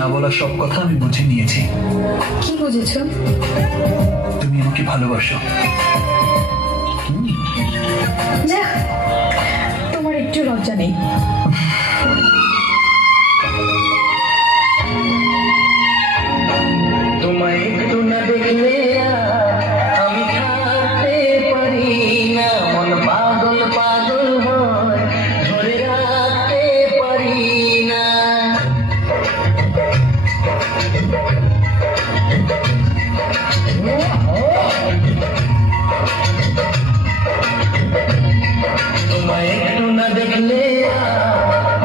না বলা সব কথা আমি বুঝে নিয়েছি। কি বুঝেছো? তুমি আমাকে ভালোবাসো। যা, তোমার একটু লজ্জা নেই। তোমায় একটু না দেখলে আমি থাকতে পারি না, মন পাগল পাগল হয়, ধরে রাখতে পারি না। তোমায় একটু না দেখলে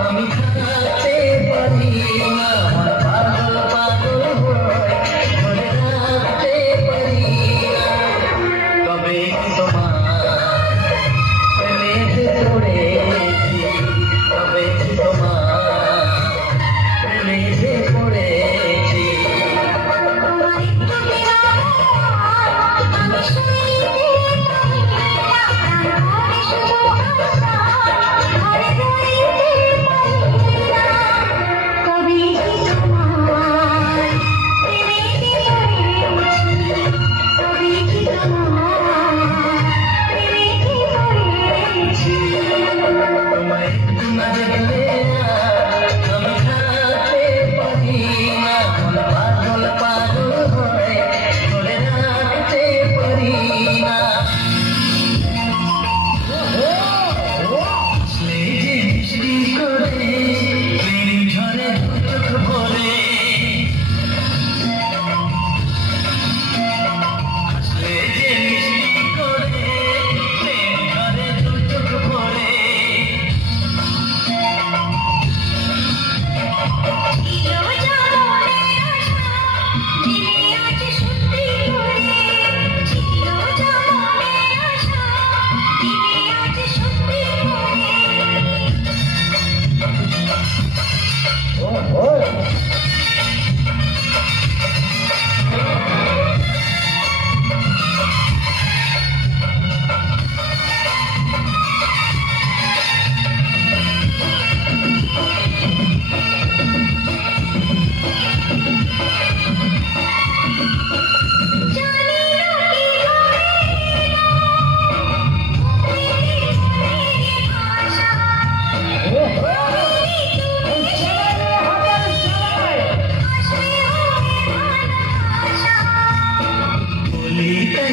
আমি থাকতে পারি না, মন পাগল পাগল হয়, ধরে রাখতে পারি না। তবে তোমার প্রেমেতে পড়েছি, তবে তোমার প্রেমেতে পড়েছি। তোমায় একটু না দেখলে আমি থাকতে পারি না, মন পাগল পাগল হয়, ধরে রাখতে পারি না। আসলে যে মিষ্টি করে প্রেম ঝরে চোখ ভরে, আসলে যে মিষ্টি করে প্রেম ঝরে চোখ ভরে। বলি তাই